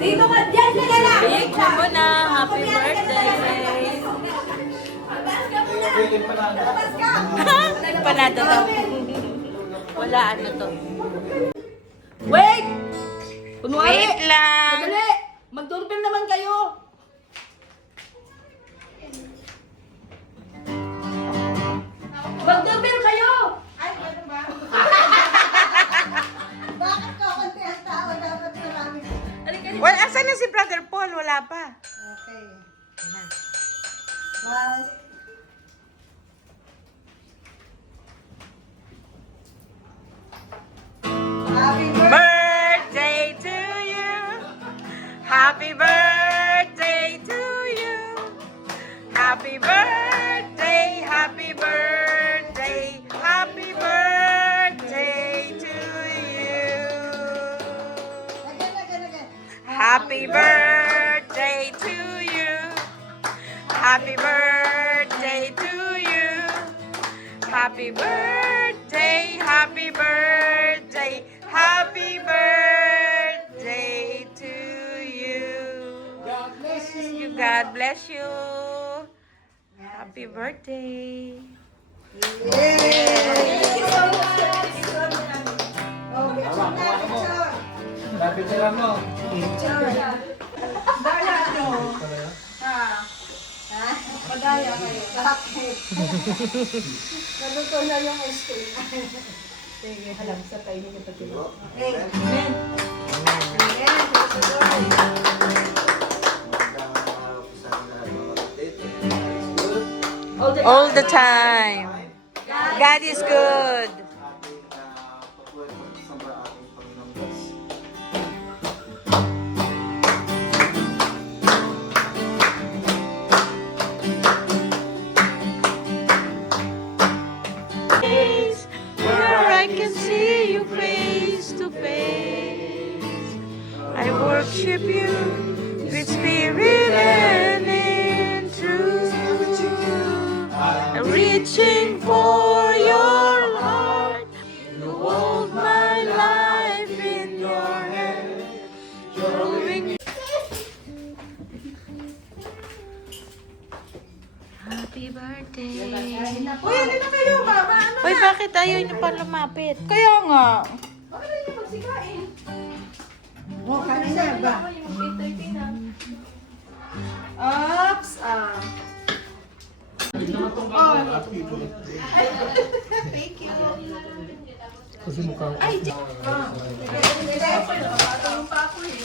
Dito ka, dyan ka na lang. Big mo muna. Happy birthday. Labas ka. Panado daw. Wala ano to. Wait! Kunwari. Wait lang. Madali. Mag-doorbell naman kayo. Mag-doorbell kayo. Ay, ano ba? Bakit ka konti ang tao? Dapat marami. Well, asan na si Brother Paul? Wala pa. Okay. Well, happy birthday. Birthday to you. Happy birthday to you. Happy birthday, happy birthday, happy birthday to you. Again. Happy birthday to you. Happy birthday to you. Happy birthday, happy birthday, happy birthday to you. God bless you. God bless you. Happy birthday. Thank you so much. Oh, picture na, picture. Lapit sila mo. Picture. Daya nyo. Ha? Padaya kayo. Bakit? Naluto na yung ice cream. Sige, alam sa tayo niyo pati. Okay. Amen. Ayan, picture. All the time. God is good. Where I can see you face to face, I worship you with spirit and in truth. I'm reaching for your heart. You hold my life in your hand. You're moving. Happy birthday. Uy, ano na kayo, mama? Ano? Uy, bakit ayaw niyo pa lumapit? Kaya nga. Bakit na niyo magsigain? Oh, kanina ba? Ups, Kasi mukhang... Tanong pa ako eh.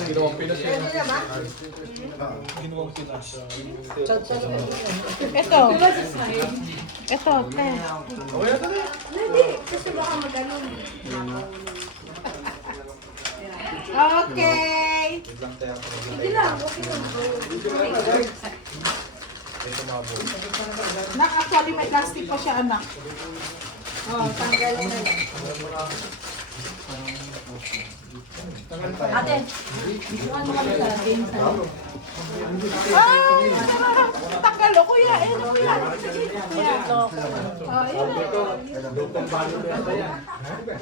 Ginawang Pinas yun. Kanina ba? Ginawang Pinas. Ito. Ito, te. Oh, yan na. Hindi, kasi baka mag-alon. Okay. Sige lang, okay lang. Nak, actually may plastic pa siya, anak. Oh, tanggalin na lang. Ate, ano kami sa game sa ay, sarap. Tanggal o, kuya. Eh, ano kuya? Sige, kuya. Oh, yun na.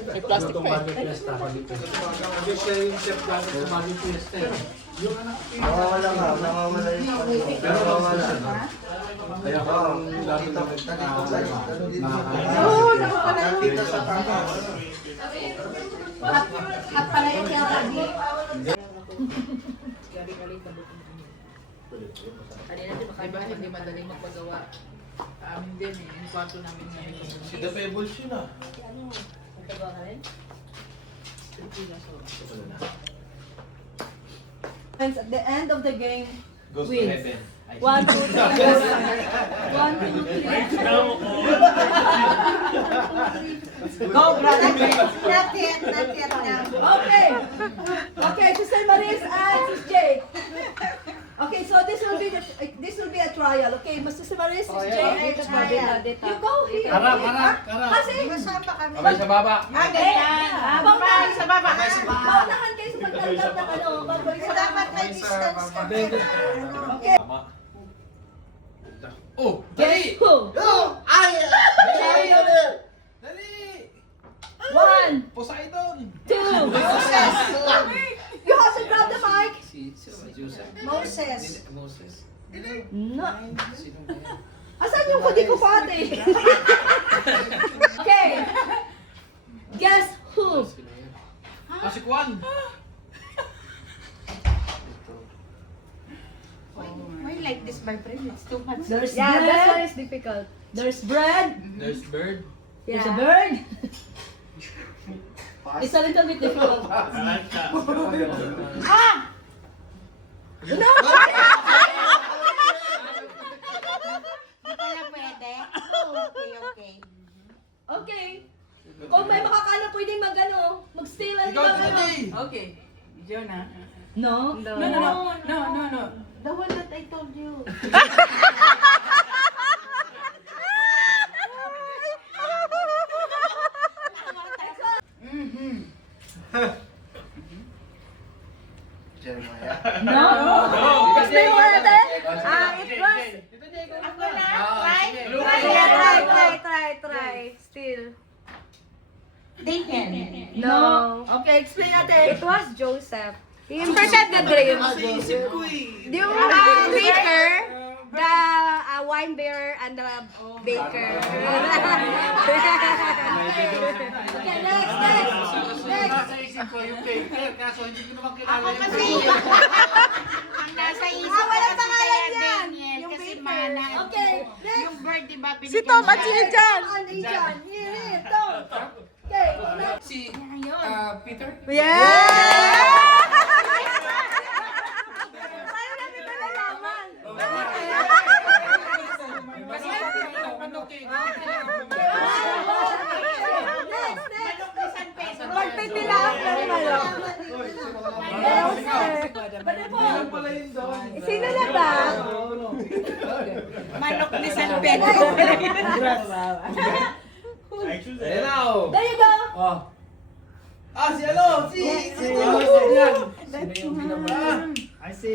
May plastic pa eh. Nawawala nga, nawawala yun. Nawawala. Kaya kung dami na Oo, nakapala yun. dito sa taas. At pala yun kaya lagi. Diba, hindi madaling magpagawa. Amin din eh, yung kwarto namin ngayon. Si The Pebbles yun ah. At the end of the game, Goes to wins. heaven. 1, 2, 3. 1, 2, 3. Go, brother. Not yet now. Okay. Okay, Sister Maris and Sis Jade. Okay, so this will be a trial. Okay, Sister Maris, Sis Jade. You go here. Harap. Kasi, Masama kami. Abay sa baba. paunahan sa baba. Paunahan kayo sa pagtanggap ng ano. Dapat may distance kami. Okay. Oh, Guess dali! who? Oh! Ay! Dali! Dali! 1, Poseidon! 2. You have to grab the mic. Moses. No. Asan yung kudi ko pati? Okay. Guess who? Si Kwan! Why you like this, my friend? It's too much. There's Yeah, bread. that's why it's difficult. There's bread. There's bird. There's a bird. It's a little bit difficult. No! Wala pwede? Okay. Okay. Kung may makakala pwedeng mag-steal ang Ikaw, ibang Titi! Okay. Jonah. No? No. No. The one that I told you. Jeremiah. No? Explain mo natin. It was... Ako na? Right? Try. Still. Damien. No. Okay, explain natin. It was Joseph. He interpreted the dream. Isip ko eh. The baker, the wine bearer, and the baker. Okay, next. Nasa isip ko yung baker, kaso hindi ko naman kilala Ako yung kasi, baker. ang nasa isip ko walang kasi pangalan kaya yan. Daniel, Yung kasi baker. mana. Okay, next. Yung bird, di ba? Si Tom at si Jan. Ano dyan? Here, Tom. Okay, next. Si Peter. Yeah! Next. Pagtitilaan ko yung manok. Sino na ba? Manok ni San Pedro. Ayan na oh! There you go. Si ano? Si I say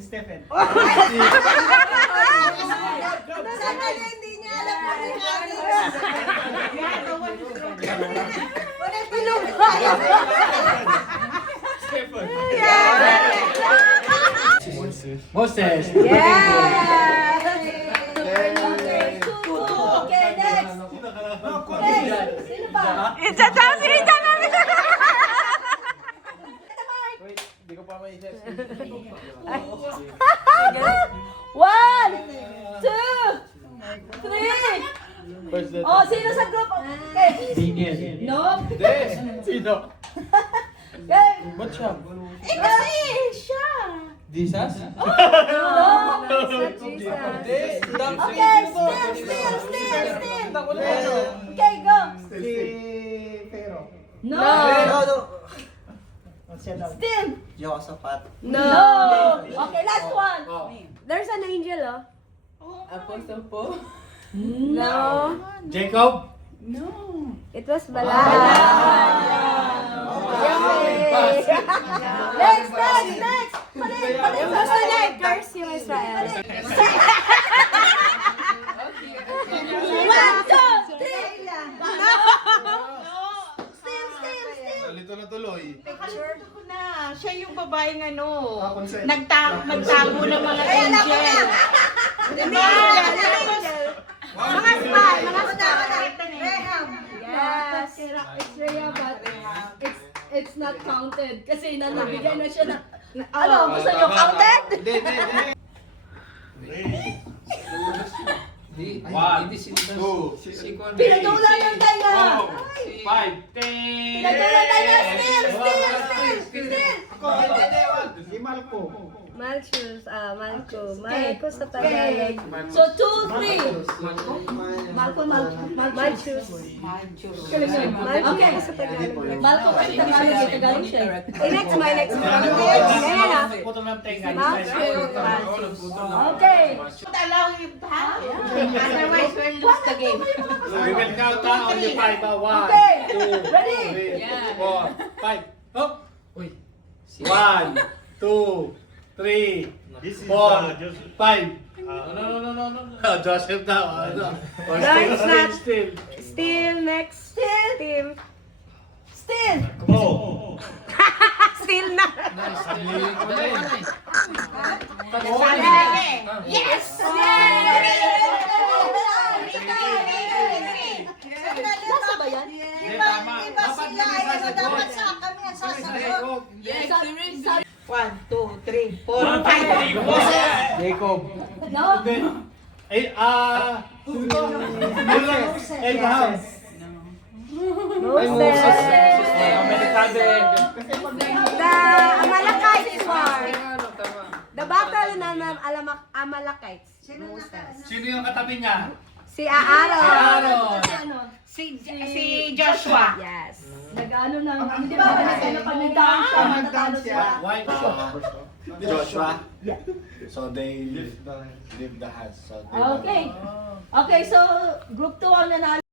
Stephen. Sana hindi niya alam kung Moses. Yeah! Okay, okay, next. Next. Sino pa? It's a Tom, si Jan. Wait, di ko pa maisip. 1, 2, 3. Oh, sino sa group? Okay. No? Hindi! Sino? Okay. Ba't siya? Kasi siya. Jesus? No. Hindi! Okay, still. Okay, go. Pero. No. Still. Josaphat. No. Okay, last one. There's an angel, oh. Apostle Paul. No. Jacob. It was Balaam. Next. Yung gusto niya i-curse yung Israel. 1, 2, 3. Still. Nalito na tuloy. Picture ko na. Siya yung babaeng ano. consent. Nagtago ng mga angel. Diba? Mga spy, mga spy. Yes. It's Rhea, but it's not counted. Kasi nabigay na siya na... Ano, gusto nyo counted? One, two, Pinatulan ng tayo! 5, 10. Pinatulan tayo! Still! Si Marco. Malchus, Malco sa Okay. Tagalog. So, 2, 3. Malco. Malchus. Malco Okay. sa Tagalog. Malco kasi Tagalog, eh, Tagalog siya. Next my next one. Ganyan na. Puto ng tenga. Malchus. Okay. Allow him to have. Otherwise, we'll lose the game. We will count down on the 5. 1, Okay. 2, Ready? 3, 4, 5. Hop! 1, 2, 3, 4, 5. No. Joseph daw. No, it's not. Still. Still next team. Still. Oh. Still na. Yes! Nasa ba yan? Iba sila, ano dapat sa kami ang sasagot. Yes, there is. 1, 2, 3, 4, 5. Jacob. No? Eh, Abraham. Moses. The Amalekites war. The battle ng Amalekites. Sino yung katabi niya? Si Aaron. Ano? Si Joshua. Yes. Nag-ano ng, di ba? Nag-dance siya, matatalo siya. Why? Joshua. Yeah. So they leave the house. So they Okay. Okay, so group 2 ang nanalo.